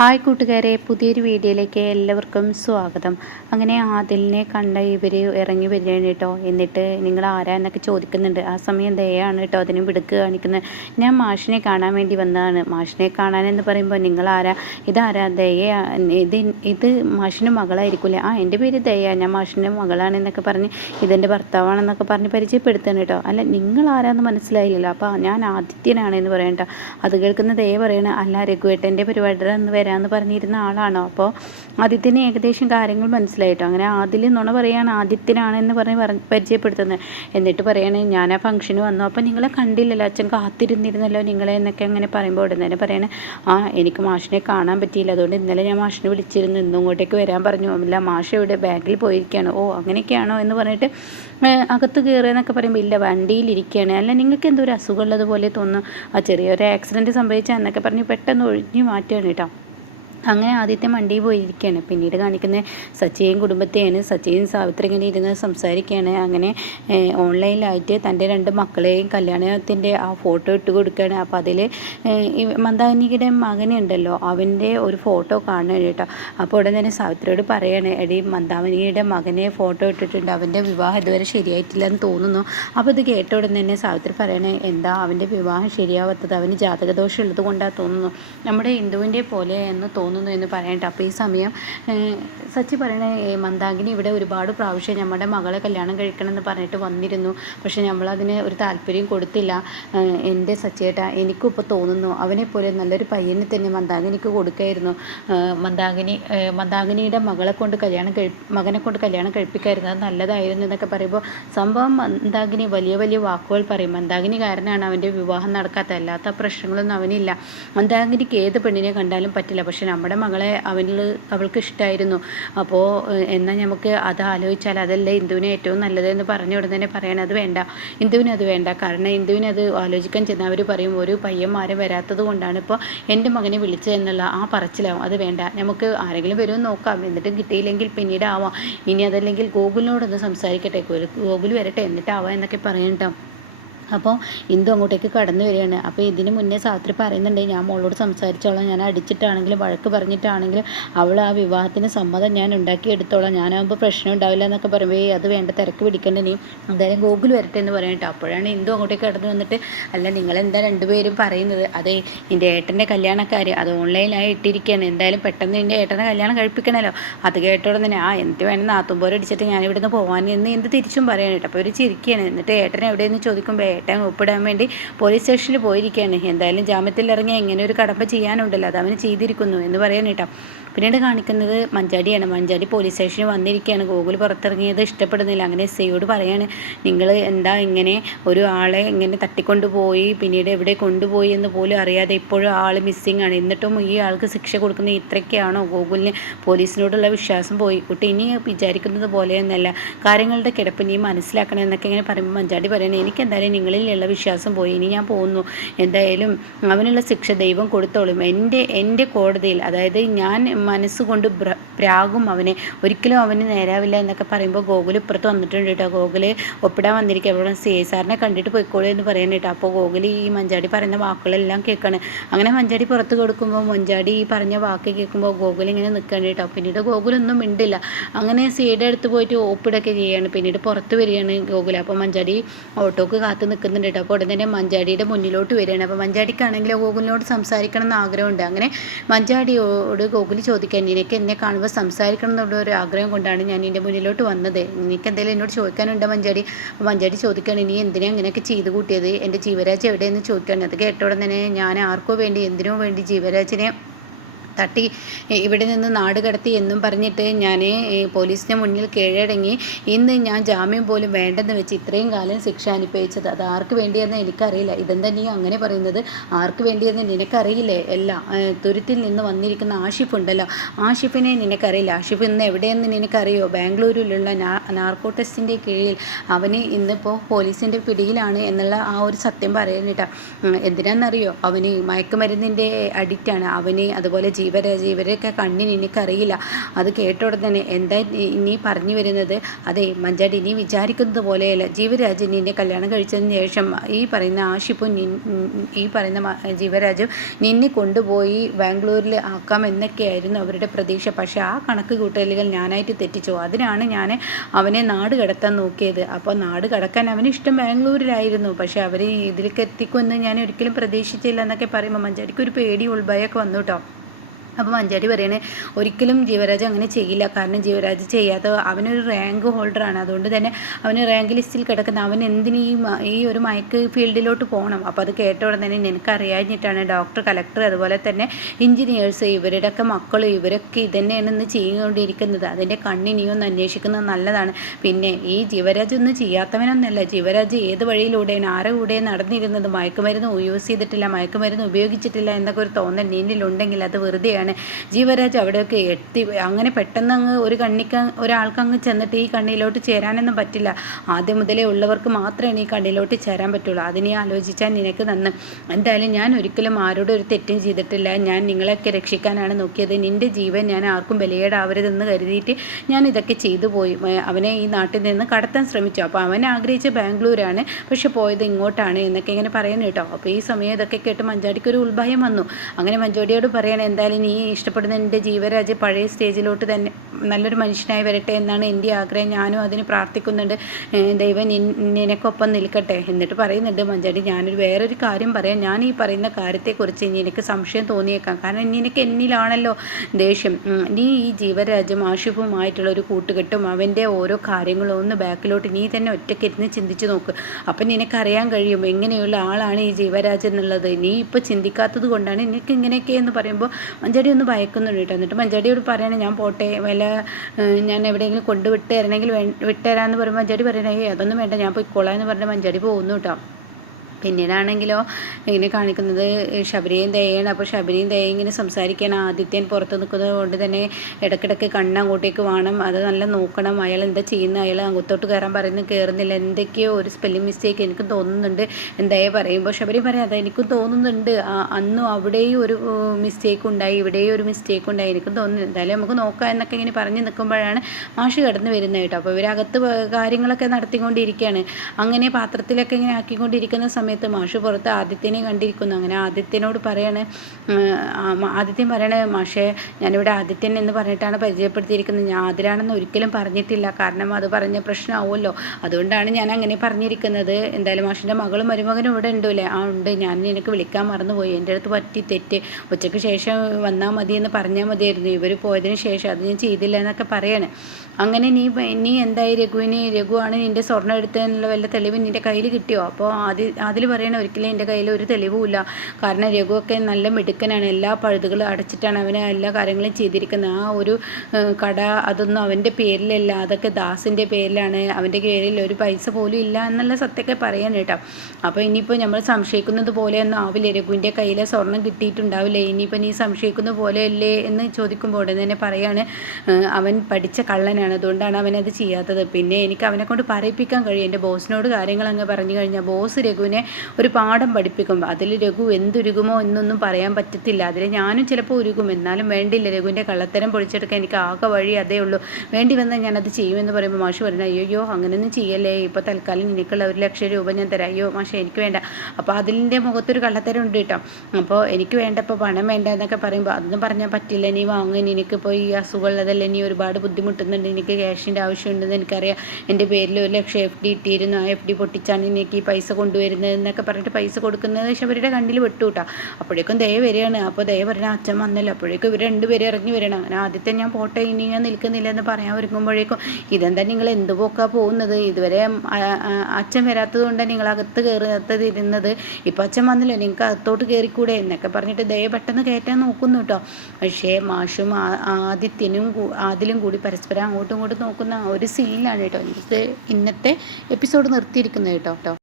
Hi കൂട്ടുകാരെ, പുതിയൊരു വീഡിയോയിലേക്ക് എല്ലാവർക്കും സ്വാഗതം. അങ്ങനെ ആദിലിനെ കണ്ട ഇവർ ഇറങ്ങി വരികയാണ് കേട്ടോ. എന്നിട്ട് നിങ്ങൾ ആരാ എന്നൊക്കെ ചോദിക്കുന്നുണ്ട്. ആ സമയം ദയാണ് കേട്ടോ അതിന് വിടുക്ക് കാണിക്കുന്നത്. ഞാൻ മാഷിനെ കാണാൻ വേണ്ടി വന്നതാണ്. മാഷിനെ കാണാനെന്ന് പറയുമ്പോൾ നിങ്ങൾ ആരാ, ഇതാരാ, ദയ, ഇത് മാഷിൻ്റെ മകളായിരിക്കില്ലേ? എൻ്റെ പേര് ദയ, ഞാൻ മാഷിൻ്റെ മകളാണെന്നൊക്കെ പറഞ്ഞ് ഇതെൻ്റെ ഭർത്താവാണെന്നൊക്കെ പറഞ്ഞ് പരിചയപ്പെടുത്തുകയാണ് കേട്ടോ. അല്ല, നിങ്ങൾ ആരാന്ന് മനസ്സിലായില്ലല്ലോ. അപ്പോൾ ഞാൻ ആദിത്യനാണെന്ന് പറയാം കേട്ടോ. അത് കേൾക്കുന്ന ദയ പറയണ, അല്ല രഘുവേട്ടൻ്റെ പരിപാടിയുടെ അന്ന് വരാമെന്ന് പറഞ്ഞിരുന്ന ആളാണോ? അപ്പോൾ ആദിത്യന് ഏകദേശം കാര്യങ്ങൾ മനസ്സിലായിട്ടോ. അങ്ങനെ ആദിൽ നുണ പറയാണ്, ആദിത്യനാണെന്ന് പറഞ്ഞ് പരിചയപ്പെടുത്തുന്നത്. എന്നിട്ട് പറയണേ, ഞാൻ ആ ഫംഗ്ഷന് വന്നു, അപ്പോൾ നിങ്ങളെ കണ്ടില്ലല്ലോ, അച്ഛൻ കാത്തിരുന്നിരുന്നല്ലോ നിങ്ങളെ എന്നൊക്കെ അങ്ങനെ പറയുമ്പോൾ ഉടനെ തന്നെ പറയണേ, എനിക്ക് മാഷിനെ കാണാൻ പറ്റിയില്ല, അതുകൊണ്ട് ഇന്നലെ ഞാൻ മാഷിനെ വിളിച്ചിരുന്നു, ഇന്നും ഇങ്ങോട്ടേക്ക് വരാൻ പറഞ്ഞു. അല്ല, മാഷ് ഇവിടെ ബാഗിൽ പോയിരിക്കുകയാണ്. അങ്ങനെയൊക്കെയാണോ എന്ന് പറഞ്ഞിട്ട് അകത്ത് കയറുക പറയുമ്പോൾ ഇല്ല, വണ്ടിയിലിരിക്കുകയാണ്. അല്ല, നിങ്ങൾക്ക് എന്തോ ഒരു അസുഖമുള്ളതുപോലെ തോന്നുന്നു, ചെറിയൊരു ആക്സിഡൻറ്റ് സംഭവിച്ചാൽ എന്നൊക്കെ പറഞ്ഞ് പെട്ടെന്ന് ഒഴിഞ്ഞു മാറ്റുകയാണ് കേട്ടോ. അങ്ങനെ ആദ്യത്തെ വണ്ടിയിൽ പോയിരിക്കുകയാണ്. പിന്നീട് കാണിക്കുന്നത് സച്ചിയും കുടുംബത്തെയാണ്. സച്ചിയും സാവിത്രി ഇങ്ങനെ ഇരുന്ന് സംസാരിക്കുകയാണ്. അങ്ങനെ ഓൺലൈനിലായിട്ട് തൻ്റെ 2 മക്കളെയും കല്യാണത്തിൻ്റെ ആ ഫോട്ടോ ഇട്ട് കൊടുക്കുകയാണ്. അപ്പോൾ അതിൽ മന്ദാകിനിയുടെ മകനുണ്ടല്ലോ, അവൻ്റെ ഒരു ഫോട്ടോ കാണുകയാണ് കേട്ടോ. അപ്പോൾ ഉടൻ തന്നെ സാവിത്രിയോട് പറയാണ്, എടി മന്ദാകിനിയുടെ മകനെ ഫോട്ടോ ഇട്ടിട്ടുണ്ട്, അവൻ്റെ വിവാഹം ഇതുവരെ ശരിയായിട്ടില്ല എന്ന് തോന്നുന്നു. അപ്പോൾ ഇത് കേട്ട ഉടൻ തന്നെ സാവിത്രി പറയണേ, എന്താ അവൻ്റെ വിവാഹം ശരിയാവാത്തത്, അവന് ജാതകദോഷം ഉള്ളത് കൊണ്ടാണ് തോന്നുന്നു, നമ്മുടെ ഹിന്ദുവിൻ്റെ പോലെ എന്ന് തോന്നുന്നു എന്ന് പറയട്ടെ. അപ്പോൾ ഈ സമയം സച്ചി പറയണേ, മന്ദാകിനി ഇവിടെ ഒരുപാട് പ്രാവശ്യം നമ്മുടെ മകളെ കല്യാണം കഴിക്കണമെന്ന് പറഞ്ഞിട്ട് വന്നിരുന്നു, പക്ഷെ നമ്മളതിന് ഒരു താല്പര്യം കൊടുത്തില്ല. എൻ്റെ സച്ചിയേട്ടാ, എനിക്കും ഇപ്പോൾ തോന്നുന്നു അവനെപ്പോലെ നല്ലൊരു പയ്യനെ തന്നെ മന്ദാകിനിക്ക് കൊടുക്കായിരുന്നു. മന്ദാകിനിയുടെ മകനെ കൊണ്ട് കല്യാണം കഴിപ്പിക്കായിരുന്നു, അത് നല്ലതായിരുന്നു എന്നൊക്കെ പറയുമ്പോൾ സംഭവം മന്ദാകിനി വലിയ വലിയ വാക്കുകൾ പറയും. മന്ദാകിനി കാരണമാണ് അവൻ്റെ വിവാഹം നടക്കാത്ത, അല്ലാത്ത പ്രശ്നങ്ങളൊന്നും അവനില്ല. മന്ദാകിനിക്ക് ഏത് പെണ്ണിനെ കണ്ടാലും പറ്റില്ല, പക്ഷെ നമ്മുടെ മകളെ അവൾക്ക് ഇഷ്ടമായിരുന്നു. അപ്പോൾ എന്നാൽ നമുക്ക് അത് ആലോചിച്ചാൽ അതല്ലേ ഇന്ദുവിന് ഏറ്റവും നല്ലതെന്ന് പറഞ്ഞ ഉടനെ തന്നെ പറയണം, അത് വേണ്ട, ഇന്ദുവിന് അത് വേണ്ട. കാരണം ഇന്ദുവിന് അത് ആലോചിക്കാൻ ചെന്നാൽ അവർ പറയും, ഒരു പയ്യന്മാരെ വരാത്തത് കൊണ്ടാണ് ഇപ്പോൾ എൻ്റെ മകനെ വിളിച്ചതെന്നുള്ള ആ പറച്ചിലാവും. അത് വേണ്ട, നമുക്ക് ആരെങ്കിലും വരുമെന്ന് നോക്കാം, എന്നിട്ടും കിട്ടിയില്ലെങ്കിൽ പിന്നീട് ആവാം. ഇനി അതല്ലെങ്കിൽ ഗോകുലിനോടൊന്ന് സംസാരിക്കട്ടെ, ഗോകുൽ വരട്ടെ, എന്നിട്ടാവാം എന്നൊക്കെ പറയട്ടോ. അപ്പോൾ ഇന്ദു അങ്ങോട്ടേക്ക് കടന്നു വരികയാണ്. അപ്പോൾ ഇതിന് മുന്നേ സാവിത്രി പറയുന്നുണ്ട്, ഞാൻ മോളോട് സംസാരിച്ചോളാം, ഞാൻ അടിച്ചിട്ടാണെങ്കിലും വഴക്ക് പറഞ്ഞിട്ടാണെങ്കിലും അവൾ ആ വിവാഹത്തിന് സമ്മതം ഞാൻ ഉണ്ടാക്കിയെടുത്തോളാം, ഞാനാകുമ്പോൾ പ്രശ്നം ഉണ്ടാവില്ല എന്നൊക്കെ പറയുമ്പോൾ അത് വേണ്ട, തിരക്ക് പിടിക്കേണ്ട, നീ എന്തായാലും ഗോകുൽ വരട്ടെ എന്ന് പറയട്ടോ. അപ്പോഴാണ് ഇന്ദു അങ്ങോട്ടേക്ക് കടന്നു വന്നിട്ട്, അല്ല നിങ്ങളെന്താ രണ്ടുപേരും പറയുന്നത്, അതെ എൻ്റെ ഏട്ടൻ്റെ കല്യാണക്കാര് അത് ഓൺലൈനായി ഇട്ടിരിക്കുകയാണ്, എന്തായാലും പെട്ടെന്ന് എൻ്റെ ഏട്ടൻ്റെ കല്യാണം കഴിപ്പിക്കണമല്ലോ. അത് കേട്ടോടെ തന്നെ എന്ത് വേണം നാത്തുമ്പോരെ അടിച്ചിട്ട് ഞാൻ ഇവിടുന്ന് പോകാൻ എന്ന് എന്ത് തിരിച്ചും പറയാൻ കേട്ടോ. അപ്പോൾ ഒരു ചിരിക്കുകയാണ്. എന്നിട്ട് ഏട്ടൻ എവിടെയെന്ന് ചോദിക്കുമ്പോൾ ഏട്ടൻ ഒപ്പിടാൻ വേണ്ടി പോലീസ് സ്റ്റേഷനിൽ പോയിരിക്കുകയാണ്. എന്തായാലും ജാമ്യത്തിൽ ഇറങ്ങി എങ്ങനെ ഒരു കടമ്പ ചെയ്യാനുണ്ടല്ലോ, അത് അവന് ചെയ്തിരിക്കുന്നു എന്ന് പറയാൻ കേട്ടോ. പിന്നീട് കാണിക്കുന്നത് മഞ്ചാടിയാണ്. മഞ്ചാടി പോലീസ് സ്റ്റേഷനിൽ വന്നിരിക്കുകയാണ്. ഗോകുൽ പുറത്തിറങ്ങിയത് ഇഷ്ടപ്പെടുന്നില്ല. അങ്ങനെ എസ്ഐയോട് പറയാണ്, നിങ്ങൾ എന്താ ഇങ്ങനെ ഒരു ആളെ ഇങ്ങനെ തട്ടിക്കൊണ്ടുപോയി പിന്നീട് എവിടെ കൊണ്ടുപോയി എന്ന് പോലും അറിയാതെ ഇപ്പോഴും ആൾ മിസ്സിങ് ആണ്, എന്നിട്ടും ഈ ആൾക്ക് ശിക്ഷ കൊടുക്കുന്നത് ഇത്രയ്ക്കാണോ? ഗോകുലിന് പോലീസിനോടുള്ള വിശ്വാസം പോയി. കുട്ടി ഇനി വിചാരിക്കുന്നത് പോലെയൊന്നല്ല, കാര്യങ്ങളുടെ കിടപ്പ് നീ മനസ്സിലാക്കണം എന്നൊക്കെ ഇങ്ങനെ പറയുമ്പോൾ മഞ്ചാടി പറയണേ, എനിക്ക് എന്തായാലും നിങ്ങളിലുള്ള വിശ്വാസം പോയി, ഇനി ഞാൻ പോകുന്നു, എന്തായാലും അവനുള്ള ശിക്ഷ ദൈവം കൊടുത്തോളും. എൻ്റെ കോടതിയിൽ, അതായത് ഞാൻ മനസ്സുകൊണ്ട് പ്രാഗും അവനെ, ഒരിക്കലും അവന് നേരാവില്ല എന്നൊക്കെ പറയുമ്പോൾ ഗോകുൽ ഇപ്പുറത്ത് വന്നിട്ടുണ്ട് കേട്ടോ. ഗോകുൽ ഒപ്പിടാൻ വന്നിരിക്കുക. അവിടെ CI സാറിനെ കണ്ടിട്ട് പോയിക്കോളൂ എന്ന് പറയാൻ കേട്ടോ. അപ്പോൾ ഗോകുൽ ഈ മഞ്ചാടി പറയുന്ന വാക്കുകളെല്ലാം കേൾക്കാണ്. അങ്ങനെ മഞ്ചാടി പുറത്ത് കൊടുക്കുമ്പോൾ മഞ്ചാടി ഈ പറഞ്ഞ വാക്ക് കേൾക്കുമ്പോൾ ഗോകുൽ ഇങ്ങനെ നിൽക്കണം കേട്ടോ. പിന്നീട് ഗോകുലൊന്നും മിണ്ടില്ല. അങ്ങനെ സിയുടെ അടുത്ത് പോയിട്ട് ഒപ്പിടൊക്കെ ചെയ്യുകയാണ്. പിന്നീട് പുറത്ത് വരികയാണ് ഗോകുൽ. അപ്പോൾ മഞ്ചാടി ഓട്ടോക്ക് കാത്ത് നിൽക്കുന്നുണ്ട് കേട്ടോ. അപ്പോൾ ഉടനെ തന്നെ മഞ്ചാടിയുടെ മുന്നിലോട്ട് വരികയാണ്. അപ്പോൾ മഞ്ചാടിക്കാണെങ്കിൽ ഗോകുലിനോട് സംസാരിക്കണം എന്ന് ആഗ്രഹമുണ്ട്. അങ്ങനെ മഞ്ചാടിയോട് ഗോകുൽ ചോദിക്കാൻ, നിനക്ക് എന്നെ കാണുമ്പോൾ സംസാരിക്കണം എന്നുള്ള ഒരു ആഗ്രഹം കൊണ്ടാണ് ഞാൻ എൻ്റെ മുന്നിലോട്ട് വന്നത്, നിനക്ക് എന്തെങ്കിലും എന്നോട് ചോദിക്കാനുണ്ടോ മഞ്ചാടി? അപ്പോൾ മഞ്ചാടി ചോദിക്കുകയാണ്, നീ എന്തിനാ അങ്ങനെയൊക്കെ ചെയ്ത് കൂട്ടിയത്, എൻ്റെ ജീവരാജ് എവിടെയെന്ന് ചോദിക്കുകയാണ്. അത് കേട്ട ഉടനെ ഞാൻ ആർക്കോ വേണ്ടി എന്തിനോ വേണ്ടി ജീവരാജിനെ തട്ടി ഇവിടെ നിന്ന് നാട് കടത്തി എന്നും പറഞ്ഞിട്ട് ഞാൻ പോലീസിന് മുന്നിൽ കീഴടങ്ങി ഇന്ന് ഞാൻ ജാമ്യം പോലും വേണ്ടെന്ന് വെച്ച് ഇത്രയും കാലം ശിക്ഷ അനുഭവിച്ചത്, അത് ആർക്ക് വേണ്ടിയെന്ന് എനിക്കറിയില്ല. ഇതെന്താ നീ അങ്ങനെ പറയുന്നത്, ആർക്ക് വേണ്ടിയെന്ന് നിനക്കറിയില്ലേ? എല്ലാം തുരുത്തിൽ നിന്ന് വന്നിരിക്കുന്ന ആഷിഫ് ഉണ്ടല്ലോ, ആഷിഫിനെ നിനക്കറിയില്ല. ആഷിഫ് ഇന്ന് എവിടെയെന്ന് നിനക്കറിയോ? ബാംഗ്ലൂരിലുള്ള നാർക്കോ ടെസ്റ്റിൻ്റെ കീഴിൽ അവന് ഇന്നിപ്പോൾ പോലീസിൻ്റെ പിടിയിലാണ് എന്നുള്ള ആ ഒരു സത്യം പറയാനിട്ടാ. എന്തിനാണെന്നറിയോ? അവന് മയക്കുമരുന്നിൻ്റെ അഡിക്റ്റാണ് അവന്, അതുപോലെ ജീവരാജ്, ഇവരെയൊക്കെ കണ്ണിന് എനിക്കറിയില്ല. അത് കേട്ട ഉടനെ എന്താ നീ പറഞ്ഞു വരുന്നത്? അതെ മഞ്ചാടി, നീ വിചാരിക്കുന്നത് പോലെയല്ല. ജീവരാജ് നിന്നെ കല്യാണം കഴിച്ചതിന് ശേഷം ഈ പറയുന്ന ആഷിപ്പും ഈ പറയുന്ന ജീവരാജും നിന്നെ കൊണ്ടുപോയി ബാംഗ്ലൂരിൽ ആക്കാം എന്നൊക്കെയായിരുന്നു അവരുടെ പ്രതീക്ഷ. പക്ഷേ ആ കണക്ക് കൂട്ടലുകൾ ഞാനായിട്ട് തെറ്റിച്ചു. അതിനാണ് ഞാൻ അവനെ നാട് കടത്താൻ നോക്കിയത്. അപ്പോൾ നാട് കടക്കാൻ അവന് ഇഷ്ടം ബാംഗ്ലൂരിലായിരുന്നു. പക്ഷേ അവർ ഇതിലേക്ക് എത്തിക്കുമെന്ന് ഞാൻ ഒരിക്കലും പ്രതീക്ഷിച്ചില്ല എന്നൊക്കെ പറയുമ്പോൾ മഞ്ചാടിക്ക് ഒരു പേടി ഉൾഭയമൊക്കെ വന്നു കേട്ടോ. അപ്പോൾ മഞ്ചാടി പറയണേ ഒരിക്കലും ജീവരാജ് അങ്ങനെ ചെയ്യില്ല. കാരണം ജീവരാജ് ചെയ്യാത്ത അവനൊരു റാങ്ക് ഹോൾഡറാണ്. അതുകൊണ്ട് തന്നെ അവന് റാങ്ക് ലിസ്റ്റിൽ കിടക്കുന്ന അവൻ എന്തിന് ഈ ഒരു മയക്ക് ഫീൽഡിലോട്ട് പോകണം. അപ്പോൾ അത് കേട്ട ഉടനെ തന്നെ നിനക്കറിയാഞ്ഞിട്ടാണ് ഡോക്ടർ, കളക്ടർ, അതുപോലെ തന്നെ എഞ്ചിനീയേഴ്സ്, ഇവരുടെയൊക്കെ മക്കൾ, ഇവരൊക്കെ ഇതന്നെയാണ് ഇന്ന് ചെയ്തുകൊണ്ടിരിക്കുന്നത്. അതിൻ്റെ കണ്ണിനിയും ഒന്ന് അന്വേഷിക്കുന്നത് നല്ലതാണ്. പിന്നെ ഈ ജീവരാജ് ഒന്നും ചെയ്യാത്തവനൊന്നല്ല. ജീവരാജ് ഏത് വഴിയിലൂടെയാണ് ആരെ കൂടെ നടന്നിരുന്നത്? മയക്കുമരുന്ന് യൂസ് ചെയ്തിട്ടില്ല, മയക്കുമരുന്ന് ഉപയോഗിച്ചിട്ടില്ല എന്നൊക്കെ ഒരു തോന്നൽ നീണ്ടിലുണ്ടെങ്കിൽ അത് വെറുതെയാണ്. ജീവരാജ് അവിടെയൊക്കെ എത്തി അങ്ങനെ പെട്ടെന്ന് അങ്ങ് ഒരാൾക്ക് അങ്ങ് ചെന്നിട്ട് ഈ കണ്ണിലോട്ട് ചേരാനൊന്നും പറ്റില്ല. ആദ്യം മുതലേ ഉള്ളവർക്ക് മാത്രമേ ഈ കണ്ണിലോട്ട് ചേരാൻ പറ്റുള്ളൂ. അതിനെ ആലോചിച്ചാൽ നിനക്ക് നന്ന്. എന്തായാലും ഞാൻ ഒരിക്കലും ആരോടും ഒരു തെറ്റും ചെയ്തിട്ടില്ല. ഞാൻ നിങ്ങളെയൊക്കെ രക്ഷിക്കാനാണ് നോക്കിയത്. നിൻ്റെ ജീവൻ ഞാൻ ആർക്കും ബലിയേടാവരുതെന്ന് കരുതിയിട്ട് ഞാൻ ഇതൊക്കെ ചെയ്തു പോയി. അവനെ ഈ നാട്ടിൽ നിന്ന് കടത്താൻ ശ്രമിച്ചു. അപ്പോൾ അവൻ ആഗ്രഹിച്ച ബാംഗ്ലൂരാണ്, പക്ഷെ പോയത് ഇങ്ങോട്ടാണ് എന്നൊക്കെ ഇങ്ങനെ പറയുന്നു കേട്ടോ. അപ്പോൾ ഈ സമയം ഇതൊക്കെ കേട്ട് മഞ്ചാടിക്കൊരു ഉൾഭയം വന്നു. അങ്ങനെ മഞ്ചാടിയോട് പറയണേ, എന്തായാലും നീ ഇഷ്ടപ്പെടുന്ന എൻ്റെ ജീവരാജ് പഴയ സ്റ്റേജിലോട്ട് തന്നെ നല്ലൊരു മനുഷ്യനായി വരട്ടെ എന്നാണ് എൻ്റെ ആഗ്രഹം. ഞാനും അതിന് പ്രാർത്ഥിക്കുന്നുണ്ട്. ദൈവം നിനക്കൊപ്പം നിൽക്കട്ടെ. എന്നിട്ട് പറയുന്നുണ്ട് മഞ്ചാടി, ഞാനൊരു വേറൊരു കാര്യം പറയാം. ഞാൻ ഈ പറയുന്ന കാര്യത്തെക്കുറിച്ച് നിനക്ക് സംശയം തോന്നിയേക്കാം. കാരണം നിനക്ക് എന്നിലാണല്ലോ ദേഷ്യം. നീ ഈ ജീവരാജും ആഷിഫുമായിട്ടുള്ള ഒരു കൂട്ടുകെട്ടും അവൻ്റെ ഓരോ കാര്യങ്ങളും ഒന്ന് ബാക്കിലോട്ട് നീ തന്നെ ഒറ്റയ്ക്കിരുന്ന് ചിന്തിച്ച് നോക്ക്. അപ്പം നിനക്കറിയാൻ കഴിയും എങ്ങനെയുള്ള ആളാണ് ഈ ജീവരാജ് എന്നുള്ളത്. നീ ഇപ്പോൾ ചിന്തിക്കാത്തത് കൊണ്ടാണ് നിനക്ക് ഇങ്ങനെയൊക്കെ എന്ന് പറയുമ്പോൾ മഞ്ചാടി ഒന്ന് ഭയക്കുന്നുണ്ട് കേട്ടോ. എന്നിട്ട് മഞ്ചാടിയോട് പറയണേ, ഞാൻ പോട്ടെ, ഞാൻ എവിടെയെങ്കിലും കൊണ്ടുവിട്ട് തരണമെങ്കിൽ വിട്ടുതരാമെന്ന് പറയുമ്പോൾ മഞ്ചാടി പറയണേ, അതൊന്നും വേണ്ട, ഞാൻ പോയിക്കോളാം എന്ന് പറഞ്ഞാൽ മഞ്ചാടി പോകുന്നു കേട്ടോ. പിന്നീടാണെങ്കിലോ ഇങ്ങനെ കാണിക്കുന്നത് ശബരിയും ദയയാണ്. അപ്പോൾ ശബരിയും ദയ ഇങ്ങനെ സംസാരിക്കുകയാണ്. ആദിത്യൻ പുറത്ത് നിൽക്കുന്നത് കൊണ്ട് തന്നെ ഇടയ്ക്കിടയ്ക്ക് കണ്ണ് അങ്ങോട്ടേക്ക് വേണം, അത് നല്ല നോക്കണം. അയാൾ എന്താ ചെയ്യുന്നത്? അയാൾ അങ്ങോട്ടോട്ട് കയറാൻ പറയുന്നത് കയറുന്നില്ല. എന്തൊക്കെയോ ഒരു സ്പെല്ലിംഗ് മിസ്റ്റേക്ക് എനിക്കും തോന്നുന്നുണ്ട് എന്തായാലും പറയുമ്പോൾ ശബരി പറയാം, അത് എനിക്കും തോന്നുന്നുണ്ട്. അന്നും അവിടെയും ഒരു മിസ്റ്റേക്ക് ഉണ്ടായി, ഇവിടെയും ഒരു മിസ്റ്റേക്ക് ഉണ്ടായി, എനിക്കും തോന്നുന്നു. എന്തായാലും നമുക്ക് നോക്കാം എന്നൊക്കെ ഇങ്ങനെ പറഞ്ഞ് നിൽക്കുമ്പോഴാണ് മാഷ് കടന്നു വരുന്നത് കേട്ടോ. അപ്പോൾ ഇവരകത്ത് കാര്യങ്ങളൊക്കെ നടത്തിക്കൊണ്ടിരിക്കുകയാണ്. അങ്ങനെ പാത്രത്തിലൊക്കെ ഇങ്ങനെ ആക്കിക്കൊണ്ടിരിക്കുന്ന സമയത്ത് മാഷ് പുറത്ത് ആദിത്യനെ കണ്ടിരിക്കുന്നു. അങ്ങനെ ആദിത്യനോട് പറയാണ്, ആദിത്യൻ പറയണേ, മാഷേ ഞാനിവിടെ ആദിത്യൻ എന്ന് പറഞ്ഞിട്ടാണ് പരിചയപ്പെടുത്തിയിരിക്കുന്നത്. ഞാൻ ആദിലാണെന്ന് ഒരിക്കലും പറഞ്ഞിട്ടില്ല. കാരണം അത് പറഞ്ഞ പ്രശ്നമാവുമല്ലോ, അതുകൊണ്ടാണ് ഞാൻ അങ്ങനെ പറഞ്ഞിരിക്കുന്നത്. എന്തായാലും മാഷിൻ്റെ മകളും മരുമകനും ഇവിടെ ഉണ്ടല്ലേ? ആ ഉണ്ട്, ഞാൻ നിനക്ക് വിളിക്കാൻ മറന്നുപോയി, എൻ്റെ അടുത്ത് പറ്റി തെറ്റ്. ഉച്ചയ്ക്ക് ശേഷം വന്നാൽ മതി എന്ന് പറഞ്ഞാൽ മതിയായിരുന്നു. ഇവർ പോയതിന് ശേഷം അത് ഞാൻ ചെയ്തില്ല എന്നൊക്കെ പറയാണ്. അങ്ങനെ നീ എന്തായി രഘുവാണ് നിൻ്റെ സ്വർണ്ണം എടുത്തതെന്നുള്ള വല്ല തെളിവ് നിൻ്റെ കയ്യിൽ കിട്ടിയോ? അപ്പോൾ അതിൽ പറയണ ഒരിക്കലും എൻ്റെ കയ്യിൽ ഒരു തെളിവുമില്ല. കാരണം രഘുവൊക്കെ നല്ല മിടുക്കനാണ്. എല്ലാ പഴുതുകളും അടച്ചിട്ടാണ് അവന് എല്ലാ കാര്യങ്ങളും ചെയ്തിരിക്കുന്നത്. ആ ഒരു കട അതൊന്നും അവൻ്റെ പേരിലല്ല, അതൊക്കെ ദാസിൻ്റെ പേരിലാണ്. അവൻ്റെ പേരിൽ ഒരു പൈസ പോലും ഇല്ല എന്നുള്ള സത്യമൊക്കെ പറയാൻ കേട്ടോ. അപ്പോൾ ഇനിയിപ്പോൾ നമ്മൾ സംശയിക്കുന്നത് പോലെയൊന്നും ആവില്ല, രഘുവിൻ്റെ കയ്യിലെ സ്വർണ്ണം കിട്ടിയിട്ടുണ്ടാവില്ലേ? ഇനിയിപ്പോൾ നീ സംശയിക്കുന്ന പോലെയല്ലേ എന്ന് ചോദിക്കുമ്പോൾ ഉടനെ തന്നെ പറയാണ്, അവൻ പഠിച്ച കള്ളനാണ്, അതുകൊണ്ടാണ് അവനത് ചെയ്യാത്തത്. പിന്നെ എനിക്ക് അവനെ കൊണ്ട് പറയിപ്പിക്കാൻ കഴിയും. എൻ്റെ ബോസിനോട് കാര്യങ്ങൾ അങ്ങ് പറഞ്ഞു കഴിഞ്ഞാൽ ബോസ് രഘുവിനെ ഒരു പാഠം പഠിപ്പിക്കും. അതിൽ രഘു എന്തുരുകുമോ എന്നൊന്നും പറയാൻ പറ്റത്തില്ല. അതിൽ ഞാനും ചിലപ്പോൾ ഉരുകും. എന്നാലും വേണ്ടില്ല, രഘുവിൻ്റെ കള്ളത്തരം പൊളിച്ചെടുക്കാൻ എനിക്ക് ആകെ വഴി അതേ ഉള്ളൂ. വേണ്ടി വന്നാൽ ഞാനത് ചെയ്യുമെന്ന് പറയുമ്പോൾ മാഷ് പറഞ്ഞു, അയ്യോ അങ്ങനെയൊന്നും ചെയ്യല്ലേ, ഇപ്പോൾ തൽക്കാലം നിനക്കുള്ള 1,00,000 രൂപ ഞാൻ തരാം. അയ്യോ മാഷെ എനിക്ക് വേണ്ട. അപ്പോൾ അതിൻ്റെ മുഖത്തൊരു കള്ളത്തരം ഉണ്ട് കേട്ടോ. അപ്പോൾ എനിക്ക് വേണ്ട, ഇപ്പോൾ പണം വേണ്ട എന്നൊക്കെ പറയുമ്പോൾ അതൊന്നും പറഞ്ഞാൽ പറ്റില്ല, നീ വാങ്ങുക, നിനക്കിപ്പോൾ ഈ അസുഖമുള്ളതല്ലേ, നീ ഒരുപാട് ബുദ്ധിമുട്ടുന്നുണ്ട്, എനിക്ക് ക്യാഷിൻ്റെ ആവശ്യമുണ്ടെന്ന് എനിക്കറിയാം, എൻ്റെ പേരിൽ 1,00,000 FD ഇട്ടിരുന്നു, ആ FD പൊട്ടിച്ചാണ് എനിക്ക് ഈ പൈസ കൊണ്ടുവരുന്നത് എന്നൊക്കെ പറഞ്ഞിട്ട് പൈസ കൊടുക്കുന്നത് ശബരിയുടെ കണ്ണിൽ വിട്ടു കേട്ടോ. അപ്പോഴേക്കും ദയ വരികയാണ്. അപ്പോൾ ദയ പറഞ്ഞ അച്ഛൻ വന്നല്ലോ. അപ്പോഴേക്കും ഇവർ രണ്ടുപേരും ഇറങ്ങി വരണം. അങ്ങനെ ആദ്യത്തെ ഞാൻ പോട്ടെ, ഇനി ഞാൻ നിൽക്കുന്നില്ല എന്ന് പറയാൻ ഒരുങ്ങുമ്പോഴേക്കും ഇതെന്താ നിങ്ങൾ എന്ത് പോക്കാ പോകുന്നത്? ഇതുവരെ അച്ഛൻ വരാത്തത് കൊണ്ടാണ് നിങ്ങൾ അകത്ത് കയറാത്തത് ഇരുന്നത്, ഇപ്പോൾ അച്ഛൻ വന്നല്ലോ, നിങ്ങൾക്ക് അകത്തോട്ട് കയറിക്കൂടെ എന്നൊക്കെ പറഞ്ഞിട്ട് ദയ പെട്ടെന്ന് കയറ്റാൻ നോക്കുന്നു കേട്ടോ. പക്ഷേ മാഷും ആദിലും കൂടി പരസ്പരം അങ്ങോട്ടും ഇങ്ങോട്ടും നോക്കുന്ന ഒരു സീനിലാണ് കേട്ടോ ഇന്നത്തെ എപ്പിസോഡ് നിർത്തിയിരിക്കുന്നത് കേട്ടോ.